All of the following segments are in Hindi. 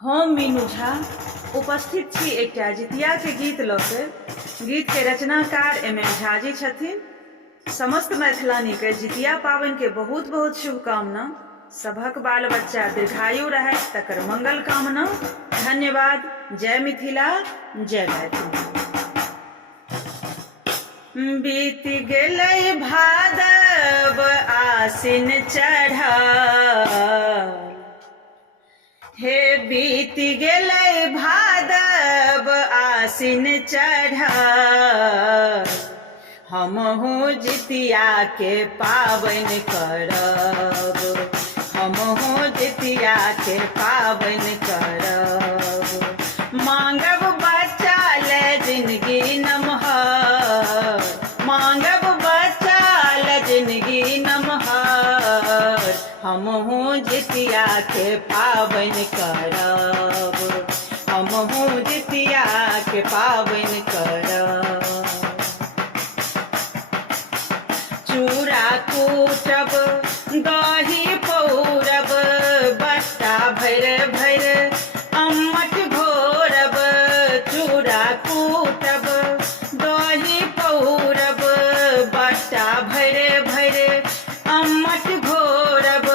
हम मीनू झा उपस्थित छी एकटा जितिया के गीत लऽ के। गीत के रचनाकार MM झा जी छथिन। समस्त मैथिलानी के जितिया पावन के बहुत बहुत शुभकामना। सभक बाल बच्चा दीर्घायु रहे तकर मंगल कामना। धन्यवाद। जय मिथिला, जय मैथिली। बीत गेलै भादव आसिन चढ़ल, हे बीत गेलै भादव आसिन चढ़ल। हमहूँ जितिया के पाबनि करब, हमहूँ जितिया के पाबनि करब। मांगब बच्चा ले जिंदगी नमहर, मांगब बच्चा ले जिंदगी नमहर। हमहूँ जितिया के पाबनि करब, हमहूँ जितिया के पाबनि करब। चूड़ा कूटब, दही पौरब, बट्टा भैर भैर अम्मट घोरब। चूड़ा कूटब, दही पौरब, बट्टा भैर भैर अम्मट घोरब।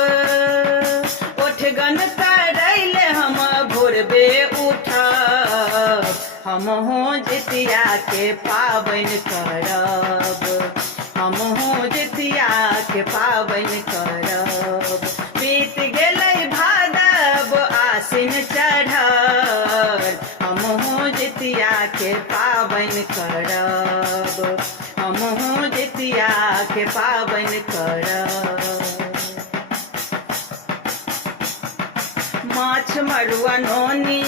ओठगन करैल हम भोरबे उठब, हमहूँ जितिया के पाबनि करब, हमहूँ जितिया के पाबनि करब। बीत गेलै भादव आसिन चढ़ल, हमहूँ जितिया के पाबनि करब, हमहूँ जितिया के पाबनि करब। माछ मरुआ नोनी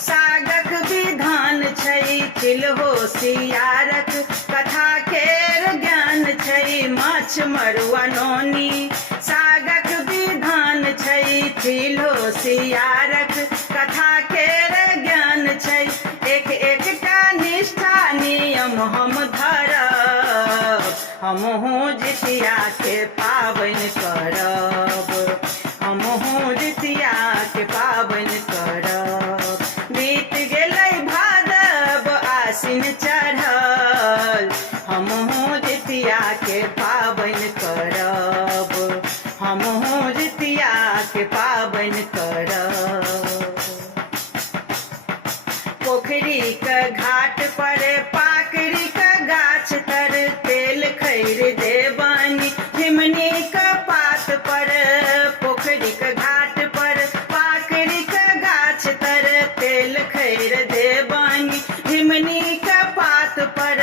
सागक विधान छै, चिल्हो सियारक कथा केर ज्ञान छै। माछ मरुआ नोनी सागक विधान छै, चिल्हो सियारक कथा केर ज्ञान छै। एक एकटा निष्ठा नियम हम धरब, हमहूँ जितिया के पाबनि करब, हमहूँ जितिया के पाबनि करब। बीत गेलै भादव आसिन चढ़ल, हमहूँ जितिया के पाबनि करब, हमहूँ जितिया के पाबनि करब। पोखरी के घाट पर पाकरी के गाछ तर, तेल खैर देबानी हिमनी के पात पर। पोखरी के घाट पर पाकरी के गाछ तर, तेल खैर देबानी हिमनी के पात पर।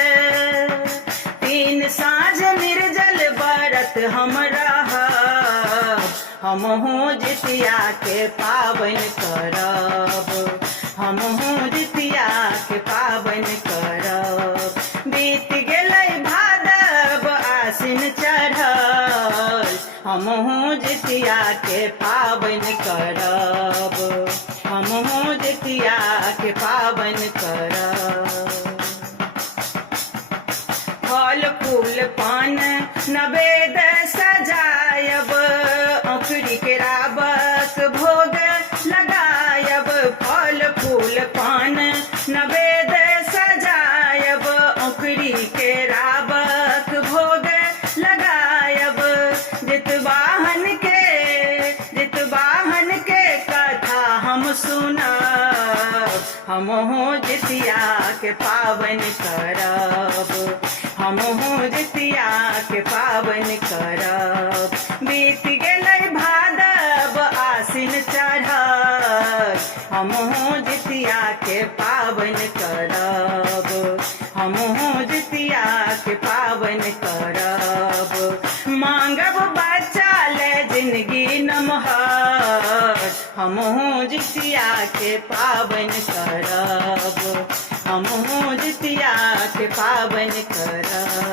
तीन साँझ निर्जल व्रत हम रहब, हमहूँ जितिया के पाबनि करब, हमहूँ जितिया के पाबनि करब। बीत गेलै भादव आसिन चढ़ल, हमहूँ जितिया के पाबनि करब, हमहूँ जितिया के पाबनि करब। फल फूल पान नवेद सजायब, औखरी के राबक भोग लगायब। फल फूल पान नवेद सजायब, औखरी के राबक भोग लगायब। जितवाहन के कथा हम सुनब, हमहूँ जितिया के पाबनि करब, हमहूँ जितिया के पाबनि करब। बीत गेलै भादव आसिन चढ़ल, हमहूँ जितिया के पाबनि करब, हमहूँ जितिया के पाबनि करब। मांगब बच्चा ले जिंदगी नमहर, हमहूँ जितिया के पाबनि करब, हमहूँ जितिया के पाबनि करब।